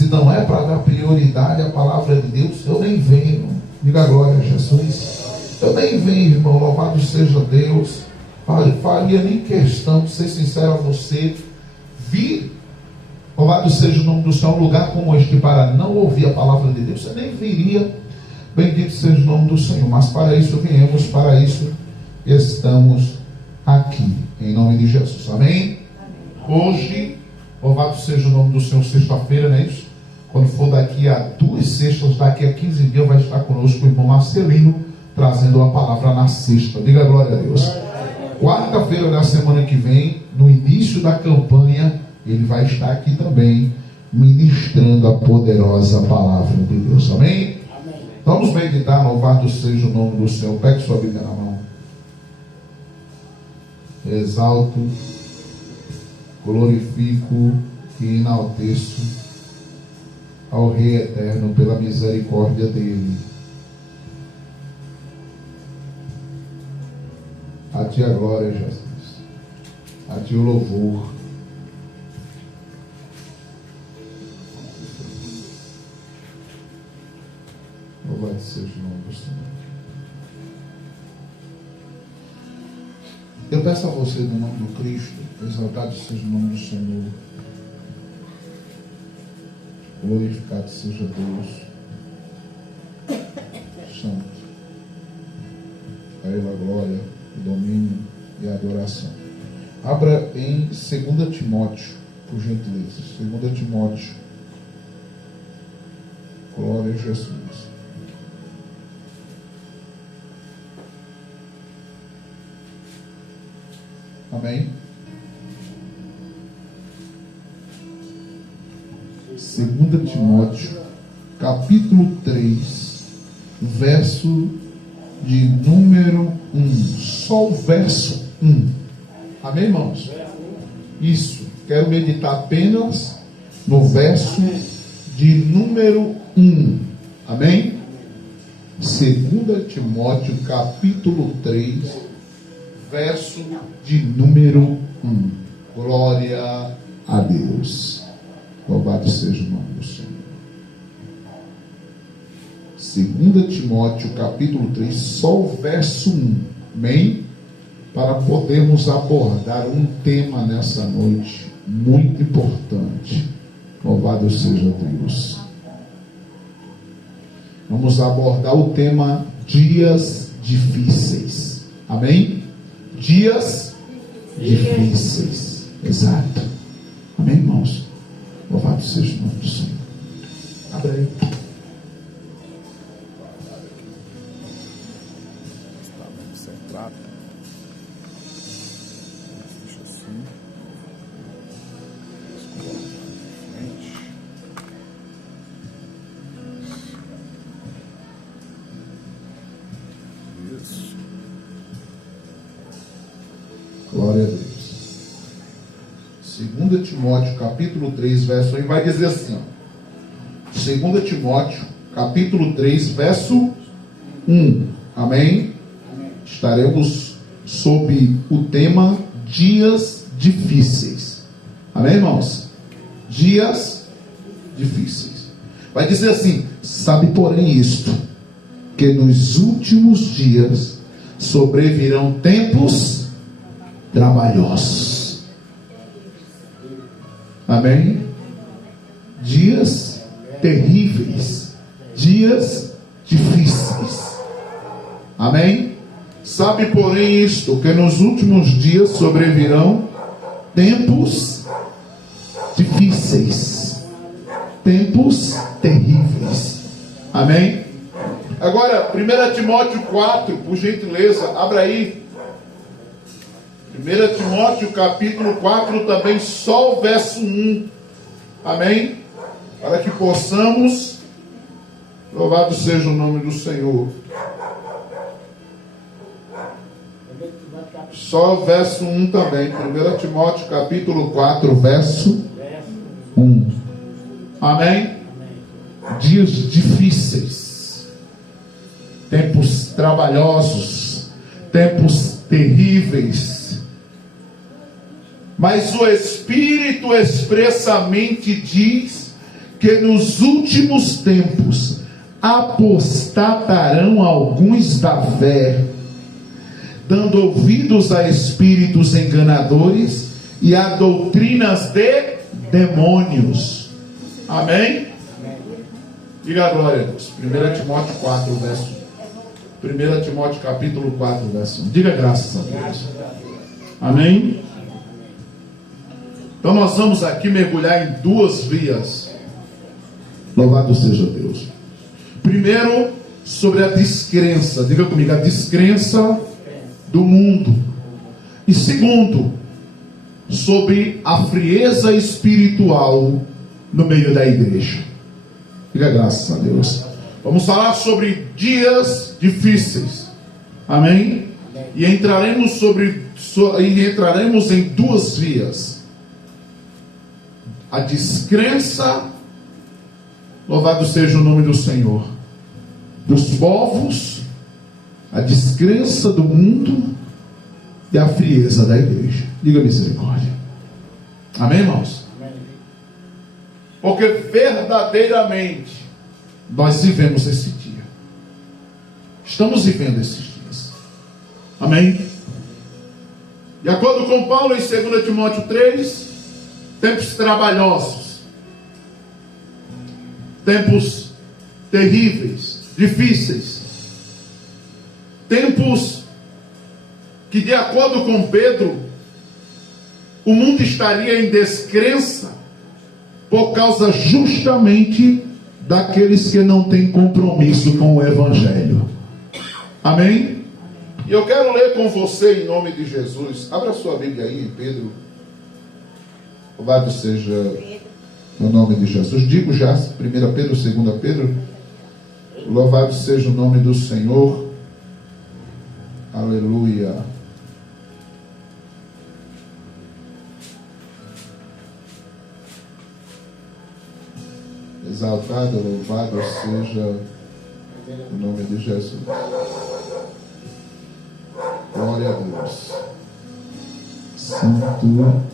Se não é para dar prioridade à palavra de Deus, eu nem venho. Diga glória a Jesus. Eu nem venho, irmão. Louvado seja Deus. Faria nem questão de ser sincero a você. Vir, louvado seja o nome do Senhor, um lugar como este para não ouvir a palavra de Deus. Você nem viria. Bendito seja o nome do Senhor. Mas para isso viemos, para isso estamos aqui. Em nome de Jesus. Amém? Hoje, louvado seja o nome do Senhor, sexta-feira, não é isso? Quando for daqui a 2 sextas, daqui a 15 dias, vai estar conosco o irmão Marcelino, trazendo a palavra na sexta. Diga glória a Deus. Quarta-feira da semana que vem, no início da campanha, ele vai estar aqui também, ministrando a poderosa palavra de Deus. Amém? Vamos meditar, louvado seja o nome do Senhor. Pegue sua Bíblia na mão. Exalto, glorifico e enalteço ao Rei Eterno pela misericórdia dele. A ti a glória, Jesus. A ti o louvor. Louvado seja o nome do Senhor. Eu peço a você, no nome do Cristo, exaltado seja o nome do Senhor. Glorificado seja Deus. Santo. A Ele a glória, o domínio e a adoração. Abra em 2 Timóteo, por gentileza. 2 Timóteo. Glória a Jesus. Amém? 2 Timóteo, capítulo 3, verso de número 1. Só o verso 1. Amém, irmãos? Isso. Quero meditar apenas no verso de número 1. Amém? 2 Timóteo, capítulo 3, verso de número 1. Glória a Deus. Louvado seja o nome do Senhor. 2 Timóteo, capítulo 3, só o verso 1. Amém? Para podermos abordar um tema nessa noite muito importante. Louvado seja Deus. Vamos abordar o tema dias difíceis. Amém? Dias difíceis. Exato. Amém, irmãos? Louvado seja o nome do Senhor. Abre aí. Está bem centrado. Deixa assim. Isso. Glória a Deus. 2 Timóteo, capítulo 3, verso 1, vai dizer assim, ó. 2 Timóteo, capítulo 3, verso 1. Amém? Estaremos sob o tema dias difíceis. Amém, irmãos? Dias difíceis. Vai dizer assim: sabe, porém, isto, que nos últimos dias sobrevirão tempos trabalhosos. Amém? Dias terríveis, dias difíceis. Amém? Sabe, porém, isto, que nos últimos dias sobrevirão tempos difíceis, tempos terríveis. Amém? Agora, 1 Timóteo 4, por gentileza, abra aí. 1 Timóteo capítulo 4 também, só o verso 1. Amém? Para que possamos, louvado seja o nome do Senhor. Só o verso 1 também. 1 Timóteo capítulo 4, verso 1. Amém? Dias difíceis, tempos trabalhosos, tempos terríveis. Mas o Espírito expressamente diz que nos últimos tempos apostatarão alguns da fé, dando ouvidos a espíritos enganadores e a doutrinas de demônios. Amém? Diga a glória a Deus. 1 Timóteo 4, verso 1 Timóteo capítulo 4, verso 1. Diga graças a Deus. Amém? Então nós vamos aqui mergulhar em duas vias. Louvado seja Deus. Primeiro, sobre a descrença. Diga comigo, a descrença do mundo. E segundo, sobre a frieza espiritual no meio da igreja. Diga graças a Deus. Vamos falar sobre dias difíceis. Amém? E entraremos em duas vias. A descrença, louvado seja o nome do Senhor, dos povos, a descrença do mundo e a frieza da igreja. Diga misericórdia. Amém, irmãos? Amém. Porque verdadeiramente nós vivemos esse dia. Estamos vivendo esses dias. Amém? De acordo com Paulo em 2 Timóteo 3, tempos trabalhosos, tempos terríveis, difíceis, tempos que, de acordo com Pedro, o mundo estaria em descrença por causa justamente daqueles que não têm compromisso com o Evangelho. Amém? E eu quero ler com você em nome de Jesus. Abra sua Bíblia aí em Pedro. Louvado seja o nome de Jesus. Digo já, 1 Pedro, 2 Pedro. Louvado seja o nome do Senhor. Aleluia. Exaltado, louvado seja o nome de Jesus. Glória a Deus. Santo.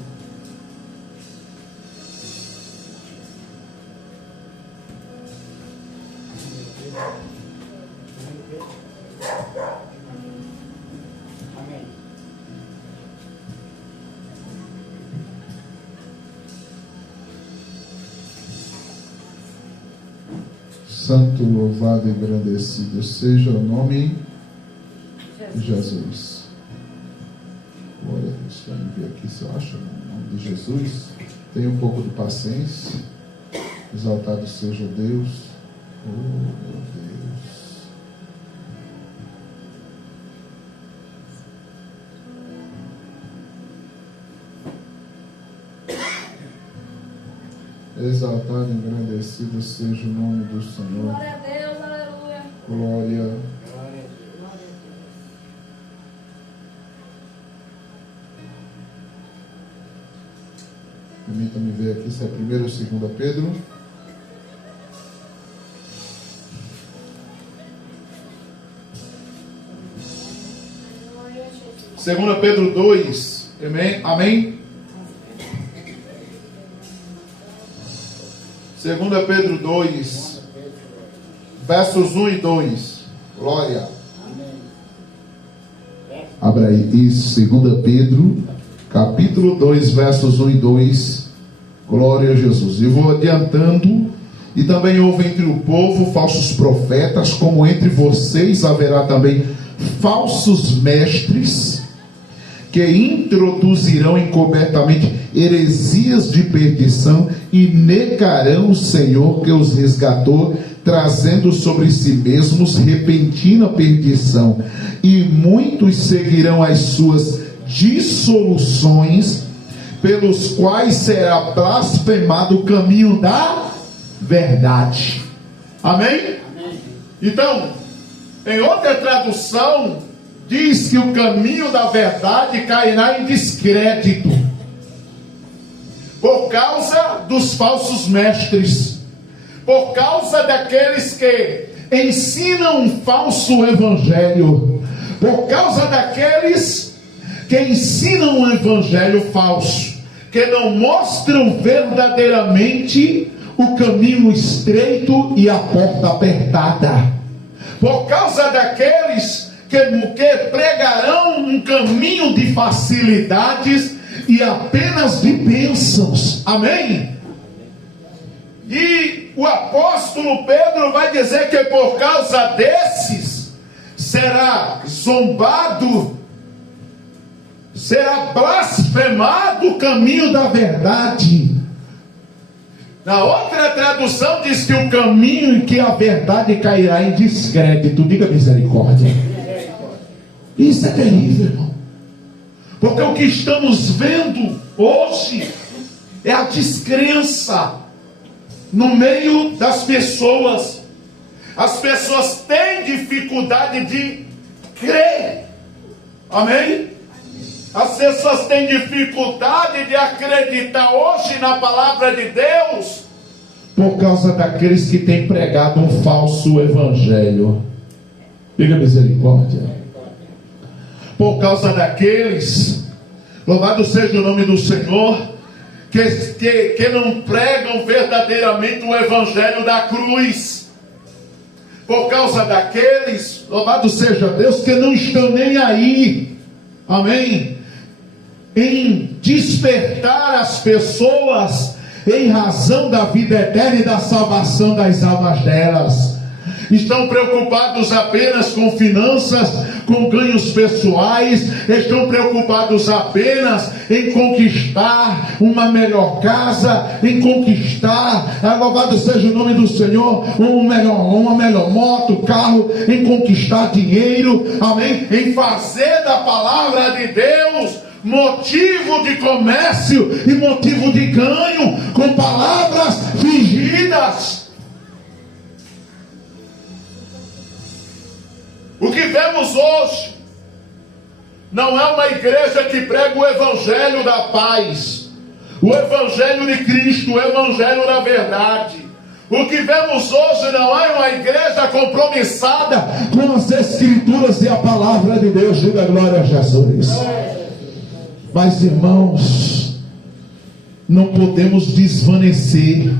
Santo, louvado e engrandecido seja o nome de Jesus. Glória a Deus. Vamos ver aqui se eu acho o nome de Jesus. Tenha um pouco de paciência. Exaltado seja Deus. Oh, meu Deus. Exaltado e engrandecido seja o nome do Senhor. Glória a Deus, aleluia. Glória. Permita-me ver aqui se é 1 ou 2 Pedro. Segunda Pedro 2. Amém? Amém? 2 Pedro 2, versos 1 e 2. Glória. Abra aí isso, 2 Pedro, capítulo 2, versos 1 e 2. Glória a Jesus. E vou adiantando. E também houve entre o povo falsos profetas, como entre vocês haverá também falsos mestres, que introduzirão encobertamente heresias de perdição e negarão o Senhor que os resgatou, trazendo sobre si mesmos repentina perdição. E muitos seguirão as suas dissoluções, pelos quais será blasfemado o caminho da verdade. Amém? Amém. Então, em outra tradução, diz que o caminho da verdade cairá em descrédito por causa dos falsos mestres, por causa daqueles que ensinam um falso evangelho, por causa daqueles que ensinam um evangelho falso, que não mostram verdadeiramente o caminho estreito e a porta apertada. Por causa daqueles que pregarão um caminho de facilidades e apenas de bênçãos. Amém? E o apóstolo Pedro vai dizer que por causa desses será zombado, será blasfemado o caminho da verdade. Na outra tradução diz que o caminho em que a verdade cairá em descrédito. Diga misericórdia. Isso é terrível, irmão. Porque o que estamos vendo hoje é a descrença no meio das pessoas. As pessoas têm dificuldade de crer. Amém? As pessoas têm dificuldade de acreditar hoje na palavra de Deus por causa daqueles que têm pregado um falso evangelho. Diga misericórdia. Por causa daqueles, louvado seja o nome do Senhor, que não pregam verdadeiramente o evangelho da cruz. Por causa daqueles, louvado seja Deus, que não estão nem aí, amém, em despertar as pessoas em razão da vida eterna e da salvação das almas delas. Estão preocupados apenas com finanças, com ganhos pessoais, estão preocupados apenas em conquistar uma melhor casa, em conquistar, louvado seja o nome do Senhor, uma melhor moto, carro, em conquistar dinheiro, amém? Em fazer da palavra de Deus motivo de comércio e motivo de ganho, com palavras fingidas. O que vemos hoje não é uma igreja que prega o evangelho da paz, o evangelho de Cristo, o evangelho da verdade. O que vemos hoje não é uma igreja compromissada com as escrituras e a palavra de Deus. Diga glória a Jesus. Mas, irmãos, não podemos desvanecer,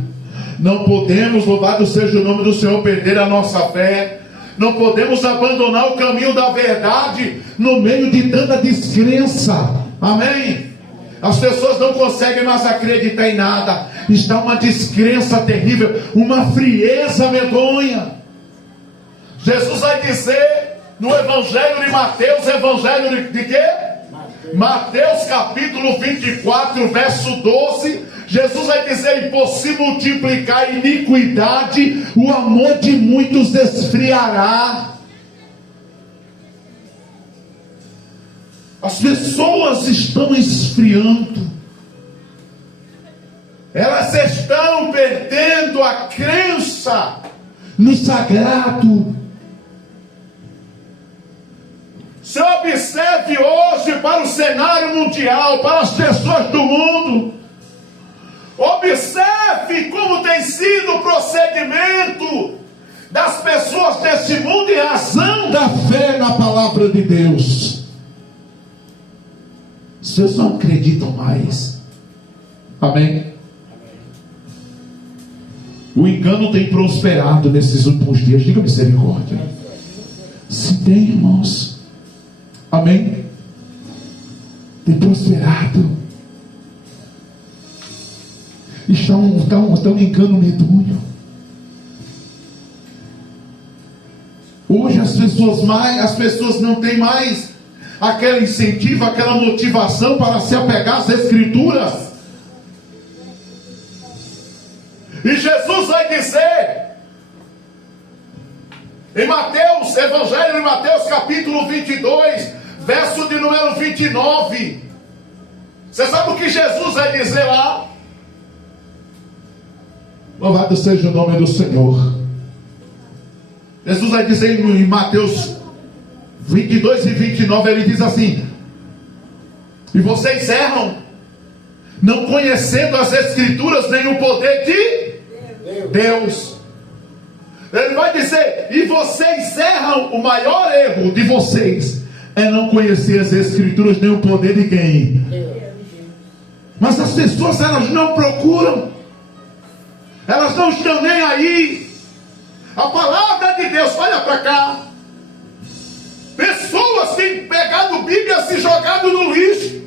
não podemos, louvado seja o nome do Senhor, perder a nossa fé. Não podemos abandonar o caminho da verdade no meio de tanta descrença. Amém? As pessoas não conseguem mais acreditar em nada. Está uma descrença terrível, uma frieza medonha. Jesus vai dizer no Evangelho de Mateus, Evangelho de quê? Mateus capítulo 24, verso 12, Jesus vai dizer: e por se multiplicar a iniquidade, o amor de muitos esfriará. As pessoas estão esfriando, elas estão perdendo a crença no sagrado. Se observe hoje para o cenário mundial, para as pessoas do mundo. Observe como tem sido o procedimento das pessoas desse mundo em razão da fé na palavra de Deus. As pessoas não acreditam mais. Amém? O engano tem prosperado nesses últimos dias. Diga misericórdia. Se tem, irmãos. Amém? Tem prosperado. Estão engano medonho. Hoje as pessoas não têm mais aquele incentivo, aquela motivação para se apegar às escrituras. E Jesus vai dizer em Mateus, Evangelho de Mateus capítulo 22, verso de número 29. Você sabe o que Jesus vai dizer lá? Louvado seja o nome do Senhor. Jesus vai dizer em Mateus 22 e 29, ele diz assim: e vocês erram, não conhecendo as escrituras nem o poder de Deus. Ele vai dizer: e vocês erram, o maior erro de vocês é não conhecer as escrituras nem o poder de quem? Mas as pessoas, elas não procuram. Elas não estão nem aí. A palavra de Deus, olha para cá. Pessoas têm pegado Bíblias e jogado no lixo.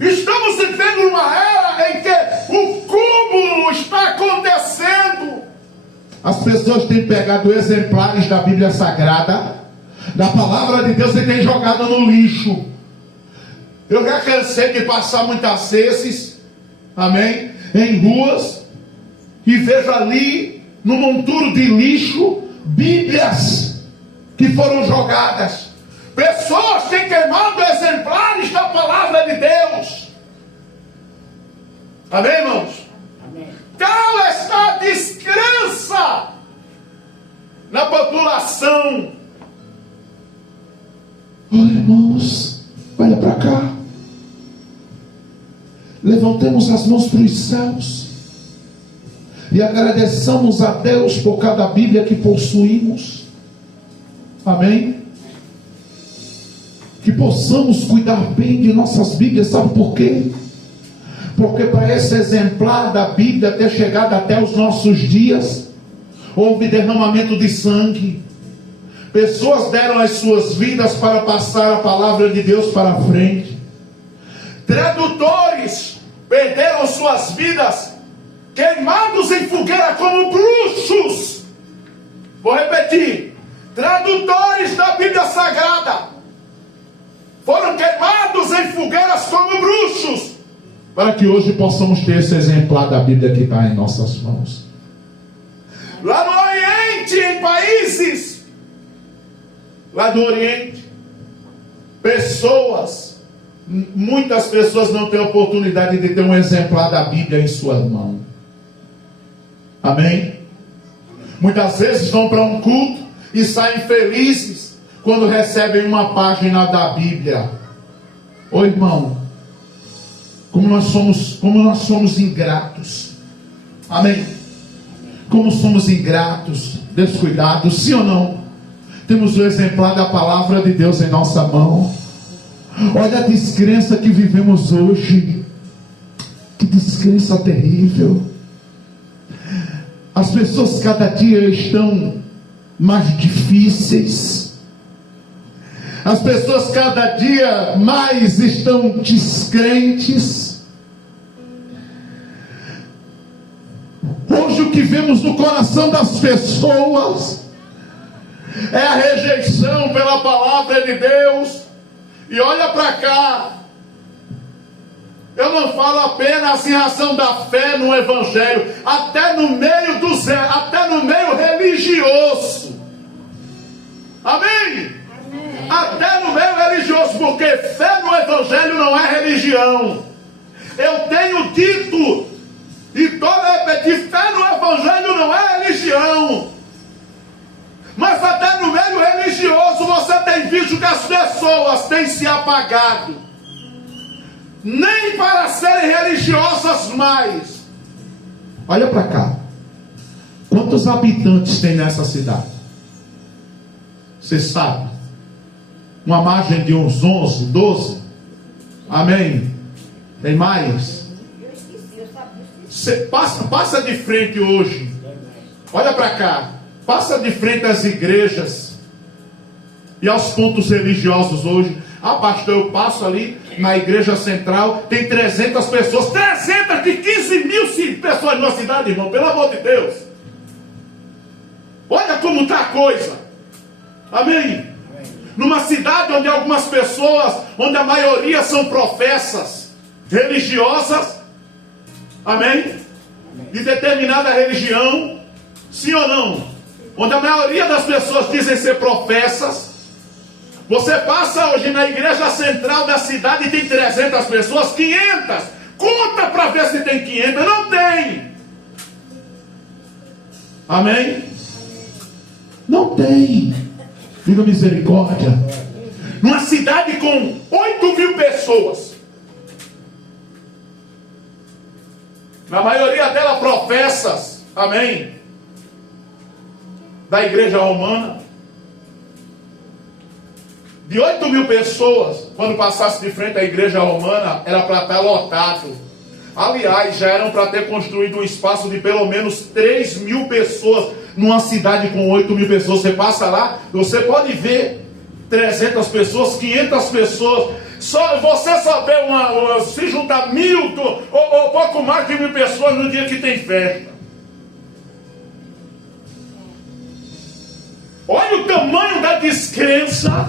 Estamos vivendo uma era em que o cúmulo está acontecendo. As pessoas têm pegado exemplares da Bíblia Sagrada, da palavra de Deus, e têm jogado no lixo. Eu já cansei de passar muitas vezes, amém, em ruas, e vejo ali, no monturo de lixo, Bíblias que foram jogadas. Pessoas têm queimado exemplares da palavra de Deus. Amém, irmãos? Amém. Tal está a descrença na população. Olha, irmãos, olha para cá. Levantemos as mãos para os céus e agradeçamos a Deus por cada Bíblia que possuímos. Amém? Que possamos cuidar bem de nossas Bíblias. Sabe por quê? Porque para esse exemplar da Bíblia ter chegado até os nossos dias, houve derramamento de sangue. Pessoas deram as suas vidas para passar a palavra de Deus para a frente. Tradutores perderam suas vidas queimados em fogueira como bruxos. Vou repetir. Tradutores da Bíblia Sagrada foram queimados em fogueiras como bruxos, para que hoje possamos ter esse exemplar da Bíblia que está em nossas mãos. Lá no Oriente, em países lá do Oriente, muitas pessoas não têm oportunidade de ter um exemplar da Bíblia em sua mão. Amém? Muitas vezes vão para um culto e saem felizes quando recebem uma página da Bíblia. Ô irmão, como nós somos ingratos. Amém? Como somos ingratos, descuidados, sim ou não? Temos o exemplar da palavra de Deus em nossa mão. Olha a descrença que vivemos hoje. Que descrença terrível. As pessoas cada dia estão mais difíceis. As pessoas cada dia mais estão descrentes. Hoje o que vemos no coração das pessoas é a rejeição pela palavra de Deus. E olha para cá, eu não falo apenas em razão da fé no Evangelho, até no meio religioso. Amém? Até no meio religioso, porque fé no Evangelho não é religião. Eu tenho dito, e toda repetir, fé no Evangelho não é religião. Mas até no meio religioso você tem visto que as pessoas têm se apagado. Nem para serem religiosas mais. Olha para cá. Quantos habitantes tem nessa cidade? Você sabe? Uma margem de uns 11, 12? Amém? Tem mais? Você passa de frente hoje. Olha para cá. Passa de frente às igrejas e aos pontos religiosos hoje. Ah, pastor, eu passo ali na igreja central, tem 300 pessoas. 300 de 15 mil pessoas numa cidade, irmão, pelo amor de Deus. Olha como está a coisa. Amém? Numa cidade onde algumas pessoas, onde a maioria são professas religiosas, amém? De determinada religião, sim ou não? Onde a maioria das pessoas dizem ser professas. Você passa hoje na igreja central da cidade e tem 300 pessoas, 500. Conta para ver se tem 500. Não tem. Amém? Não tem. Diga misericórdia. Numa cidade com 8 mil pessoas, na maioria delas professas, amém, da igreja romana. De 8 mil pessoas, quando passasse de frente à igreja romana, era para estar lotado. Aliás, já eram para ter construído um espaço de pelo menos 3.000 pessoas numa cidade com 8.000 pessoas. Você passa lá, você pode ver 300 pessoas, 500 pessoas. Você só vê se juntar 1.000 ou pouco mais de 1.000 pessoas no dia que tem festa. Olha o tamanho da descrença,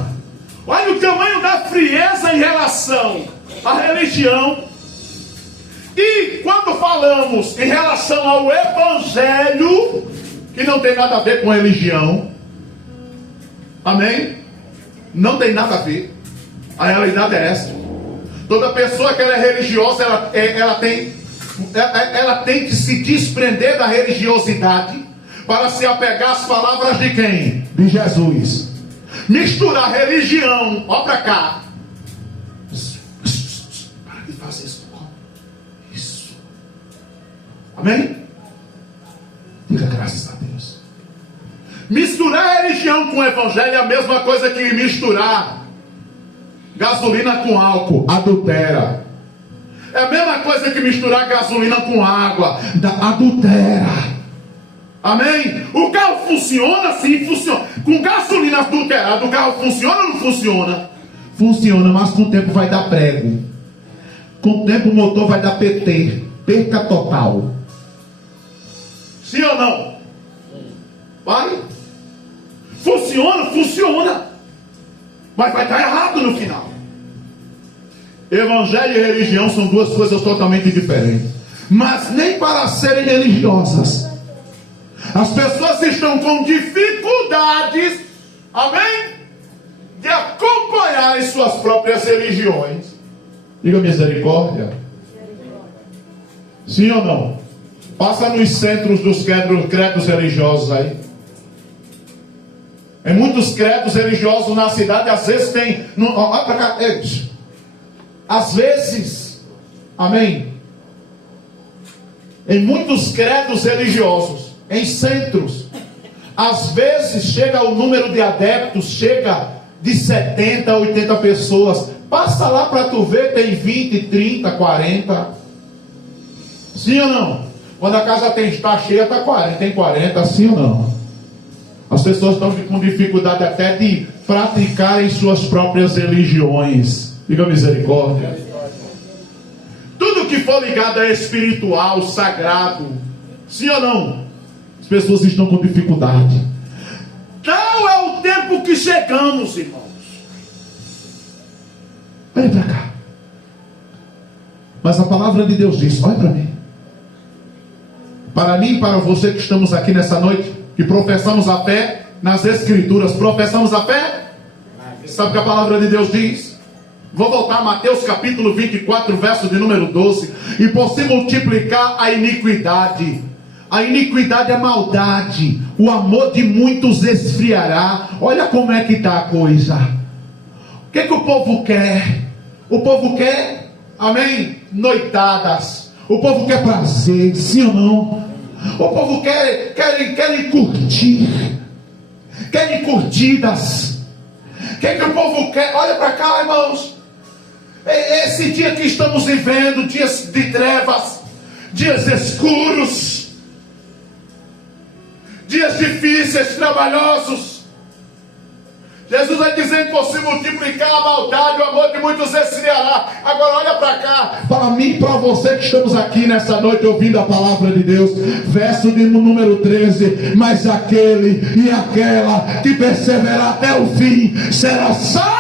olha o tamanho da frieza em relação à religião. E quando falamos em relação ao Evangelho, que não tem nada a ver com religião, amém? Não tem nada a ver. A realidade é essa. Toda pessoa que ela é religiosa, ela tem que se desprender da religiosidade para se apegar às palavras de quem? De Jesus. Misturar religião, ó pra cá. Para de fazer isso. Isso. Amém? Diga graças a Deus. Misturar religião com o evangelho é a mesma coisa que misturar gasolina com álcool. Adultera. É a mesma coisa que misturar gasolina com água. Adultera. Amém? O carro funciona? Sim, funciona. Com gasolina adulterada, o carro funciona ou não funciona? Funciona, mas com o tempo vai dar prego. Com o tempo o motor vai dar PT. Perca total. Sim ou não? Vai? Funciona? Funciona. Mas vai estar errado no final. Evangelho e religião são duas coisas totalmente diferentes. Mas nem para serem religiosas, as pessoas estão com dificuldades, amém? De acompanhar as suas próprias religiões. Diga misericórdia. Sim ou não? Passa nos centros dos credos religiosos aí. Em muitos credos religiosos na cidade, às vezes tem. Olha para cá. Às vezes, amém? Em muitos credos religiosos, em centros, às vezes chega o número de adeptos, chega de 70 a 80 pessoas. Passa lá para tu ver, tem 20, 30, 40. Sim ou não? Quando a casa está cheia, está 40, tem 40, sim ou não? As pessoas estão com dificuldade até de praticarem suas próprias religiões. Diga misericórdia. Tudo que for ligado a espiritual, sagrado, sim ou não? As pessoas estão com dificuldade. Tal é o tempo que chegamos, irmãos. Olha para cá. Mas a palavra de Deus diz, olha para mim. Para mim e para você que estamos aqui nessa noite, que professamos a fé nas Escrituras, professamos a fé? Sabe o que a palavra de Deus diz? Vou voltar a Mateus capítulo 24, verso de número 12. E por se multiplicar a iniquidade. A iniquidade é maldade. O amor de muitos esfriará. Olha como é que está a coisa. O que é que o povo quer? O povo quer, amém? Noitadas. O povo quer prazer, sim ou não? O povo querem curtir. Querem curtidas. O que é que o povo quer? Olha para cá, irmãos. Esse dia que estamos vivendo, dias de trevas, dias escuros, dias difíceis, trabalhosos. Jesus vai dizer que por se multiplicar a maldade, o amor de muitos esfriará. Agora olha para cá, para mim e para você que estamos aqui nessa noite ouvindo a palavra de Deus. Verso de número 13. Mas aquele e aquela que perseverar até o fim será salvo.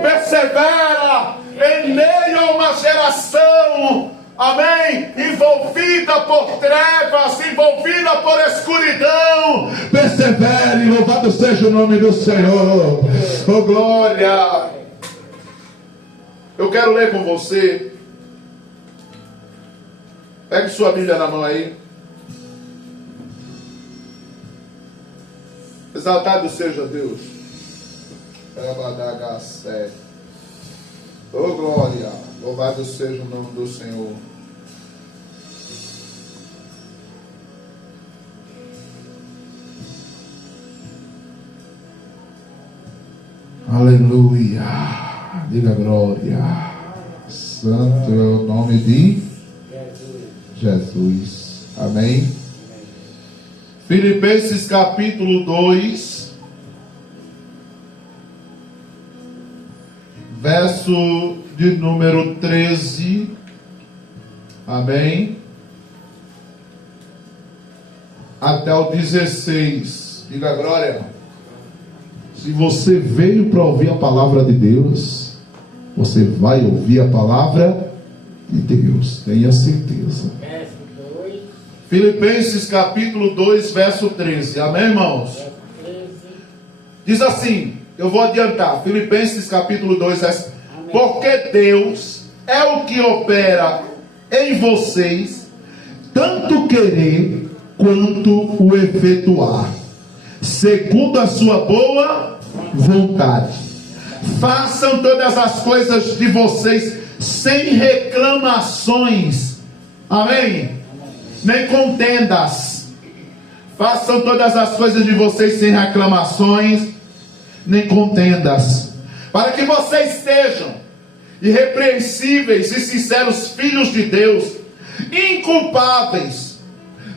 Persevera em meio a uma geração, amém, envolvida por trevas, envolvida por escuridão. Persevere, louvado seja o nome do Senhor. Oh glória. Eu quero ler com você. Pegue sua Bíblia na mão aí. Exaltado seja Deus. Oh glória. Louvado seja o nome do Senhor. Aleluia. Diga glória. Santo é o nome de Jesus. Amém. Filipenses capítulo 2, verso de número 13. Amém. Até o 16. Diga glória. Se você veio para ouvir a palavra de Deus, você vai ouvir a palavra de Deus. Tenha certeza. Filipenses capítulo 2, verso 13. Amém, irmãos? Diz assim, eu vou adiantar. Filipenses capítulo 2, verso. Porque Deus é o que opera em vocês, tanto querer quanto o efetuar, segundo a sua boa vontade. Façam todas as coisas de vocês sem reclamações. Amém? Nem contendas. Façam todas as coisas de vocês sem reclamações, nem contendas, para que vocês sejam irrepreensíveis e sinceros filhos de Deus, inculpáveis,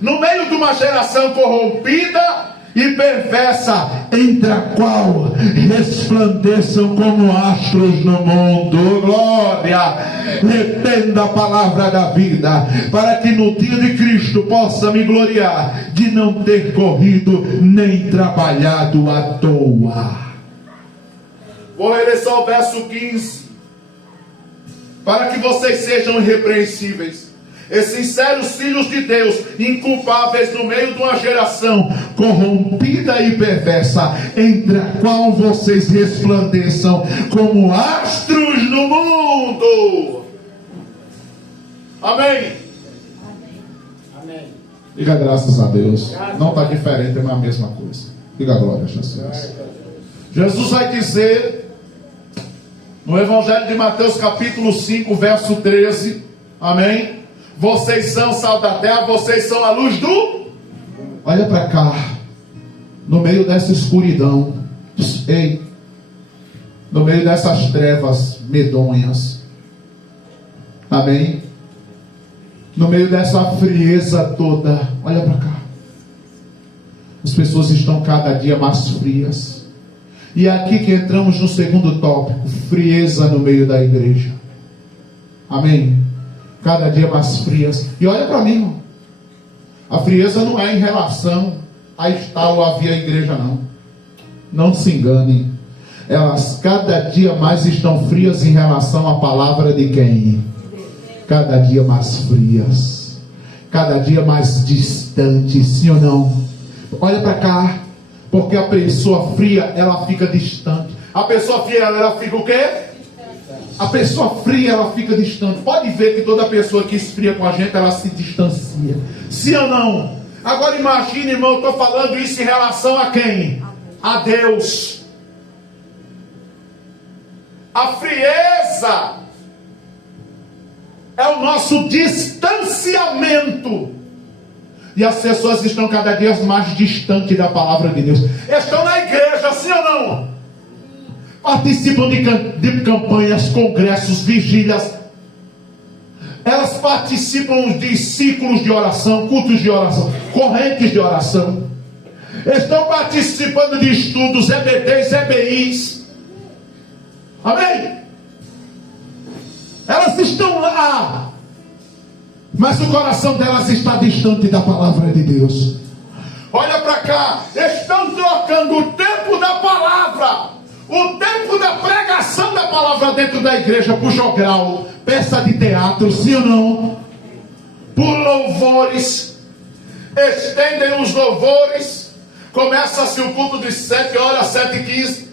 no meio de uma geração corrompida e perversa, entre a qual resplandeçam como astros no mundo. Glória! Retenda a palavra da vida, para que no dia de Cristo possa me gloriar de não ter corrido nem trabalhado à toa. Vou ler só o verso 15. Para que vocês sejam irrepreensíveis e sinceros filhos de Deus, inculpáveis no meio de uma geração corrompida e perversa, entre a qual vocês resplandeçam como astros no mundo. Amém. Amém. Diga graças a Deus. Não está diferente, é a mesma coisa. Diga glória a Jesus. Jesus vai dizer no Evangelho de Mateus capítulo 5, verso 13. Amém. Vocês são sal da terra, vocês são a luz do... Olha para cá, no meio dessa escuridão, ei, no meio dessas trevas medonhas, amém, no meio dessa frieza toda, olha para cá, as pessoas estão cada dia mais frias, e é aqui que entramos no segundo tópico, frieza no meio da igreja, amém. Cada dia mais frias. E olha para mim, irmão. A frieza não é em relação a estar ou a vir à igreja, não. Não se engane. Elas cada dia mais estão frias em relação à palavra de quem? Cada dia mais frias. Cada dia mais distantes. Sim ou não? Olha para cá. Porque a pessoa fria, ela fica distante. A pessoa fria, ela fica o quê? A pessoa fria, ela fica distante. Pode ver que toda pessoa que esfria com a gente, ela se distancia. Sim ou não? Agora imagine, irmão, eu estou falando isso em relação a quem? A Deus. A frieza é o nosso distanciamento. E as pessoas estão cada dia mais distantes da palavra de Deus. Estão na igreja, sim ou não? Participam de campanhas, congressos, vigílias. Elas participam de ciclos de oração, cultos de oração, correntes de oração. Estão participando de estudos, EBDs, EBIs. Amém? Elas estão lá, mas o coração delas está distante da palavra de Deus. Olha para cá, estão trocando o tempo da palavra, o tempo da pregação da palavra dentro da igreja, por jogral, peça de teatro, sim ou não? Por louvores. Estendem os louvores. Começa-se o culto de 7 horas, 7h15.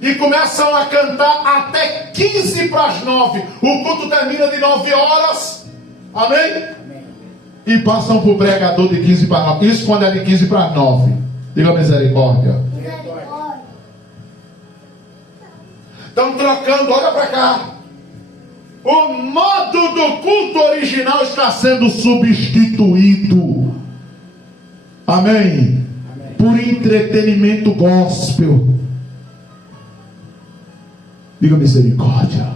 E começam a cantar até 15 para as 9. O culto termina de 9 horas. Amém? E passam para o pregador de 15 para 9. Isso quando é de 15 para 9. Diga misericórdia. Estão trocando, olha para cá. O modo do culto original está sendo substituído. Amém? Por entretenimento gospel. Diga misericórdia.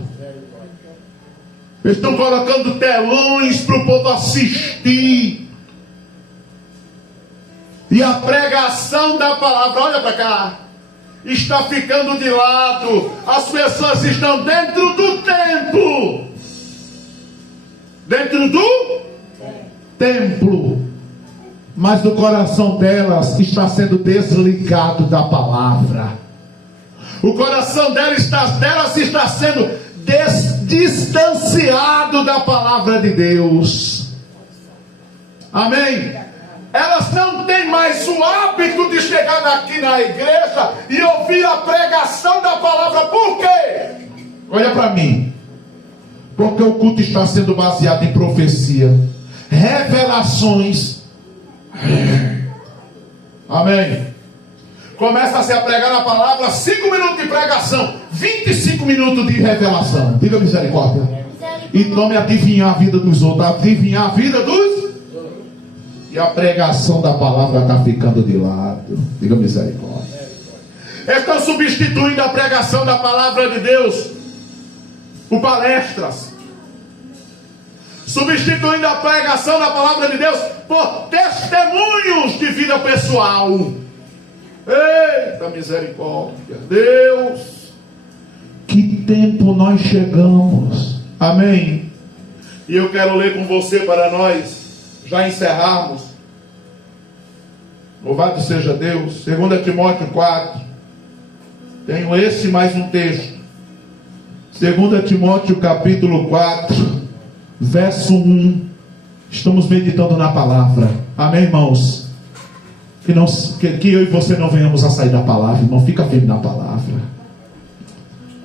Estão colocando telões para o povo assistir. E a pregação da palavra, olha para cá, está ficando de lado. As pessoas estão dentro do templo. Dentro do templo. Mas o coração delas está sendo desligado da palavra. O coração delas está sendo distanciado da palavra de Deus. Amém? Elas não têm mais o hábito de chegar aqui na igreja e ouvir a pregação da palavra. Por quê? Olha para mim. Porque o culto está sendo baseado em profecia, revelações. Amém. Começa-se a pregar a palavra, 5 minutos de pregação, 25 minutos de revelação. Diga misericórdia. E tome adivinhar a vida dos outros, adivinhar a vida dos... E a pregação da palavra está ficando de lado. Diga misericórdia. Estão substituindo a pregação da palavra de Deus por palestras. Substituindo a pregação da palavra de Deus por testemunhos de vida pessoal. Eita misericórdia. Deus, que tempo nós chegamos. Amém. E eu quero ler com você para nós já encerrarmos. Louvado seja Deus. 2 Timóteo 4. Tenho esse mais um texto. 2 Timóteo capítulo 4, verso 1. Estamos meditando na palavra. Amém, irmãos? Que eu e você não venhamos a sair da palavra, irmão. Fica firme na palavra.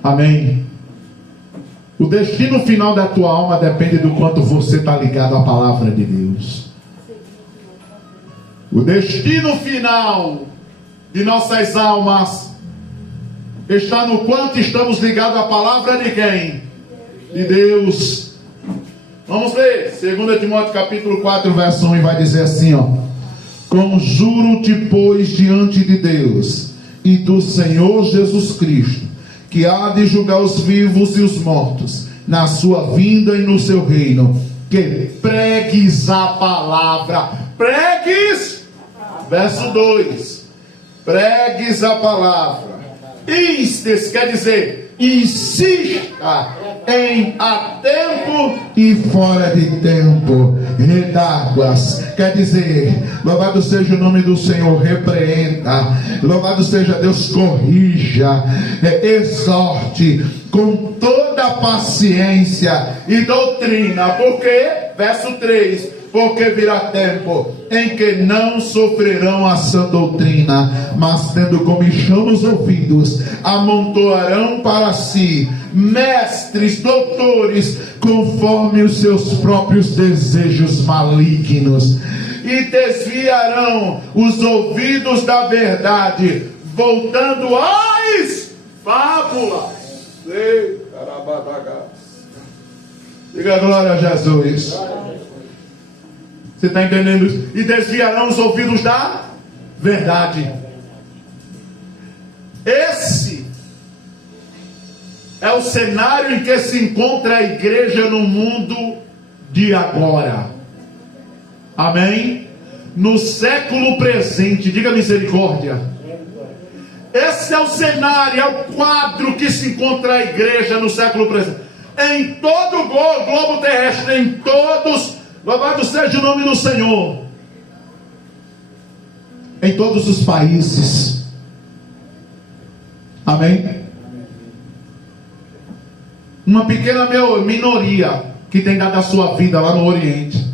Amém. O destino final da tua alma depende do quanto você está ligado à palavra de Deus. O destino final de nossas almas está no quanto estamos ligados à palavra de quem? De Deus. Vamos ler 2 Timóteo capítulo 4, verso 1, e vai dizer assim, ó: conjuro-te, pois, diante de Deus e do Senhor Jesus Cristo, que há de julgar os vivos e os mortos na sua vinda e no seu reino, que pregues a palavra. Pregues, verso 2, pregues a palavra. Instes, quer dizer, insista em a tempo e fora de tempo, redáguas, quer dizer, louvado seja o nome do Senhor, repreenda, louvado seja Deus, corrija, exorte com toda paciência e doutrina. Porque, verso 3, porque virá tempo em que não sofrerão a sã doutrina, mas tendo comichão nos ouvidos, amontoarão para si mestres, doutores, conforme os seus próprios desejos malignos, e desviarão os ouvidos da verdade, voltando às fábulas. Diga glória a Jesus. Você está entendendo isso? E desviarão os ouvidos da verdade. Esse é o cenário em que se encontra a igreja no mundo de agora. Amém? No século presente. Diga misericórdia. Esse é o cenário, é o quadro que se encontra a igreja no século presente. Em todo o globo terrestre, em todos, louvado seja o nome do Senhor, em todos os países. Amém? Uma pequena minoria que tem dado a sua vida lá no Oriente,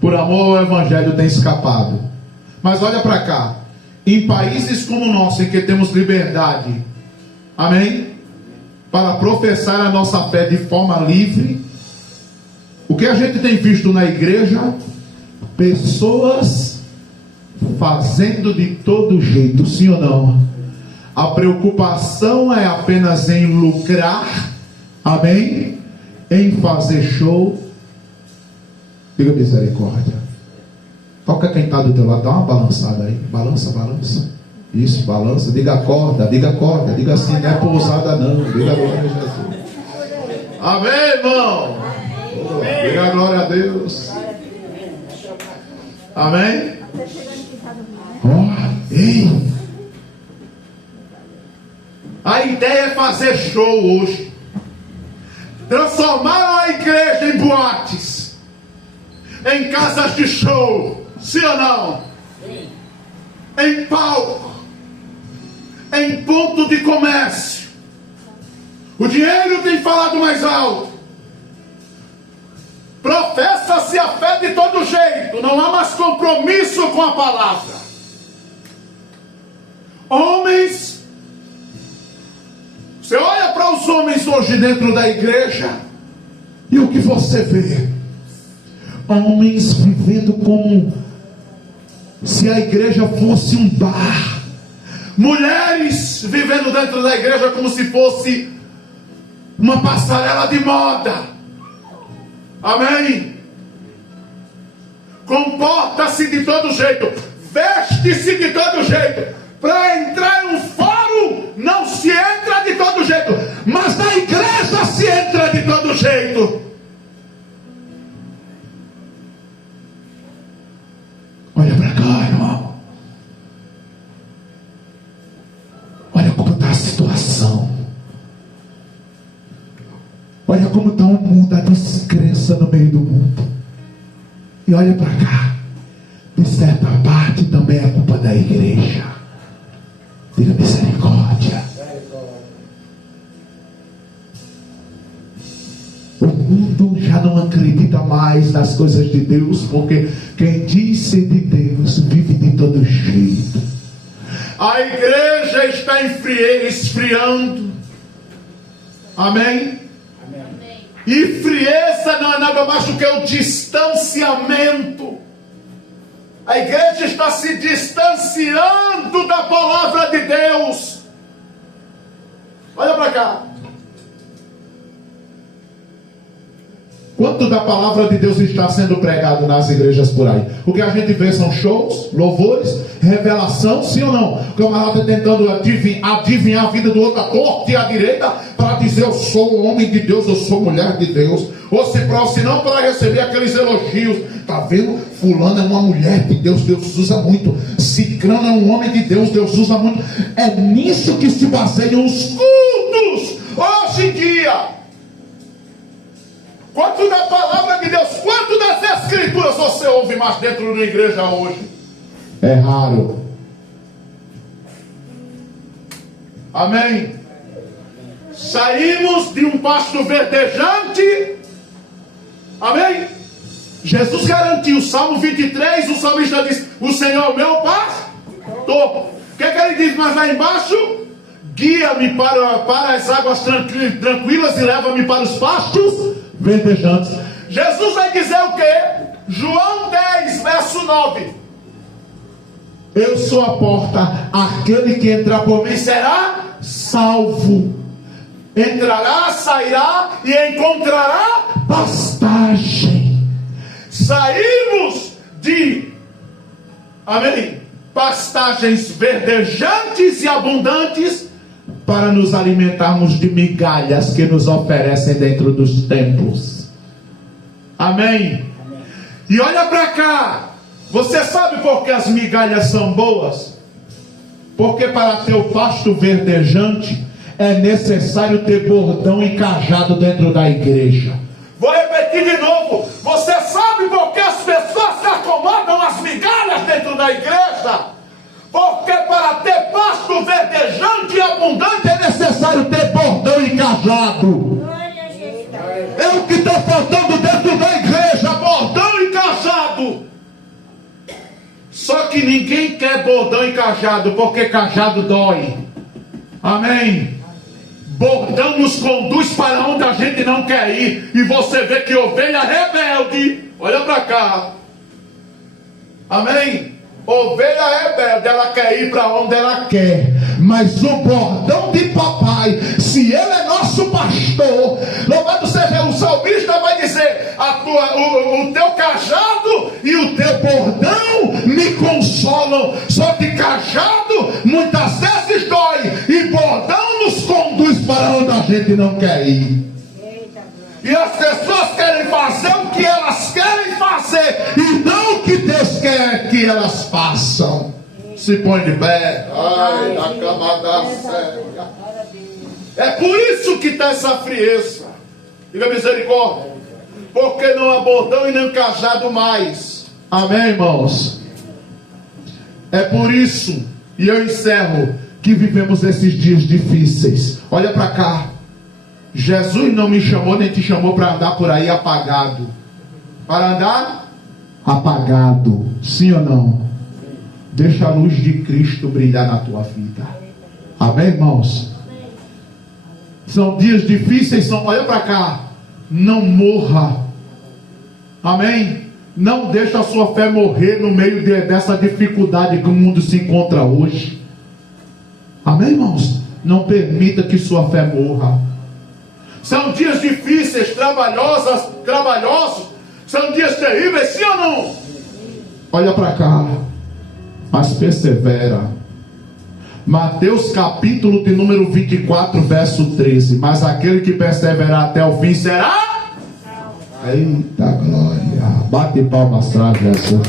por amor ao Evangelho, tem escapado. Mas olha para cá, em países como o nosso, em que temos liberdade, amém, para professar a nossa fé de forma livre, o que a gente tem visto na igreja? Pessoas fazendo de todo jeito, sim ou não? A preocupação é apenas em lucrar, amém? Em fazer show. Diga misericórdia. Toca quem está do teu lado, dá uma balançada aí. Balança, balança. Isso, balança. Diga acorda, diga acorda. Diga assim, não é pousada não. Diga glória a Jesus. Amém, irmão? Diga a glória a Deus. Amém? Oh, ei. A ideia é fazer show hoje. Transformaram a igreja em boates, em casas de show, sim ou não? Em palco, em ponto de comércio. O dinheiro tem falado mais alto. Professa-se a fé de todo jeito, não há mais compromisso com a palavra. Homens, você olha para os homens hoje dentro da igreja, e o que você vê? Homens vivendo como se a igreja fosse um bar. Mulheres vivendo dentro da igreja como se fosse uma passarela de moda. Amém? Comporta-se de todo jeito, veste-se de todo jeito. Para entrar em um fórum não se entra de todo jeito, mas na igreja se entra de todo jeito. Olha para cá, irmão. Olha como está a situação. Olha como está o mundo, a descrença no meio do mundo. E olha para cá. De certa parte também é culpa da igreja. Diga misericórdia. O mundo já não acredita mais nas coisas de Deus, porque quem diz ser de Deus vive de todo jeito. A igreja está esfriando. Amém? E frieza não é nada mais do que o distanciamento. A igreja está se distanciando da palavra de Deus. Olha para cá. Quanto da palavra de Deus está sendo pregado nas igrejas por aí? O que a gente vê são shows, louvores, revelação, sim ou não? O camarada tentando adivinhar a vida do outro, a torta e a direita, para dizer eu sou homem de Deus, eu sou mulher de Deus. Ou se não para receber aqueles elogios. Está vendo? Fulano é uma mulher de Deus, Deus usa muito. Cicrano é um homem de Deus, Deus usa muito. É nisso que se baseiam os cultos hoje em dia. Quanto da palavra de Deus, quanto das escrituras você ouve mais dentro da igreja hoje? É raro. Amém? Saímos de um pasto verdejante. Amém? Jesus garantiu, Salmo 23, o salmista diz: o Senhor é o meu pastor. O que ele diz mais lá embaixo? Guia-me para as águas tranquilas e leva-me para os pastos verdejantes. Jesus vai dizer o que? João 10, verso 9: eu sou a porta, aquele que entrar por mim será salvo. Entrará, sairá e encontrará pastagem. Saímos de, amém, pastagens verdejantes e abundantes para nos alimentarmos de migalhas que nos oferecem dentro dos templos. Amém? E olha para cá. Você sabe por que as migalhas são boas? Porque para ter o pasto verdejante é necessário ter bordão e cajado dentro da igreja. Vou repetir de novo. Você sabe por que as pessoas se acomodam as migalhas dentro da igreja? Porque para ter pasto verdejante e abundante é necessário ter bordão e cajado. É o que está faltando dentro da igreja: bordão e cajado. Só que ninguém quer bordão e cajado, porque cajado dói. Amém? Bordão nos conduz para onde a gente não quer ir. E você vê que ovelha rebelde, olha para cá. Amém? Ovelha rebelde, ela quer ir para onde ela quer. Mas o bordão de papai, se ele é nosso pastor, louvado seja, o salmista vai dizer: o teu cajado e o teu bordão me consolam. Só que cajado muitas vezes dói, e bordão nos conduz para onde a gente não quer ir. E as pessoas querem fazer o que elas querem fazer e não o que Deus quer que elas façam. Se põe de pé. Ai, da camada cega. É por isso que está essa frieza. Diga misericórdia. Porque não há bordão e nem cajado mais. Amém, irmãos? É por isso, e eu encerro, que vivemos esses dias difíceis. Olha para cá. Jesus não me chamou nem te chamou para andar por aí apagado. Para andar apagado. Sim ou não? Deixa a luz de Cristo brilhar na tua vida. Amém, irmãos? São dias difíceis. Olha para cá. Não morra. Amém? Não deixe a sua fé morrer no meio dessa dificuldade que o mundo se encontra hoje. Amém, irmãos? Não permita que sua fé morra. São dias difíceis, trabalhosos. São dias terríveis, sim ou não? Olha para cá. Mas persevera. Mateus capítulo de número 24, verso 13. Mas aquele que perseverar até o fim será... Eita glória. Bate palmas para Jesus.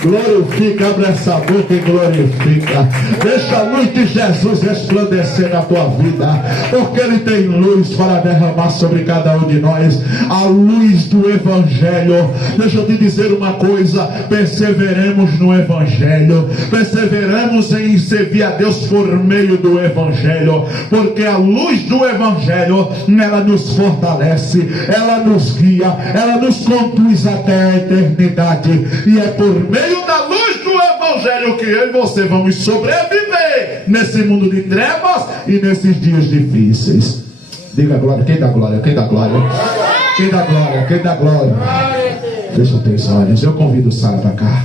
Glorifica, abre essa boca e glorifica. Deixa a luz de Jesus resplandecer na tua vida, porque Ele tem luz para derramar sobre cada um de nós. A luz do Evangelho. Deixa eu te dizer uma coisa. Perseveremos no Evangelho. Perseveremos em servir a Deus por meio do Evangelho, porque a luz do Evangelho, ela nos fortalece, ela nos guia, ela nos conduz até a eternidade. E é por meio da luz do Evangelho que eu e você vamos sobreviver nesse mundo de trevas e nesses dias difíceis. Diga glória. Quem dá glória? Quem dá glória? Quem dá glória? Quem dá glória? Fecha os teus olhos. Eu convido o Sara para cá.